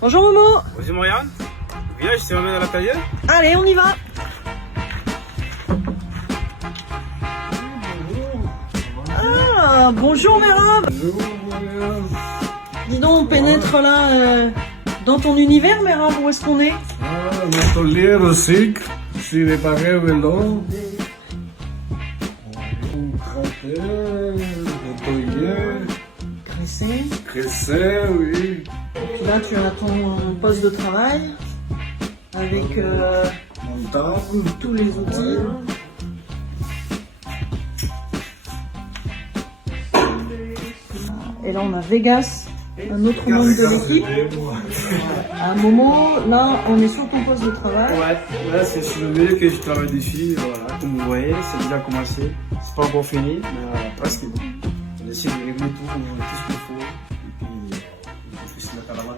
Bonjour Momo. Bonjour Marianne, viens, je te ramène à l'atelier. Allez, on y va. Ah, bonjour Merab. Bonjour, Marianne. Dis donc, on pénètre là dans ton univers Merab, où est-ce qu'on est? Ah, l'atelier recycle, si réparer le vélo. Nettoyer, Cressé. cresser, oui. Puis là, tu as ton poste de travail avec Montable. tous les outils. Et là, on a Vegas, un autre membre de l'équipe. À un moment, là, on est sur ton poste de travail. Ouais, là c'est sur le vélo que je travaille dessus, voilà, comme vous voyez, c'est déjà commencé. C'est pas encore fini, mais presque bon. On essaie de régler tout ce qu'il faut, et puis on peut se mettre à la main.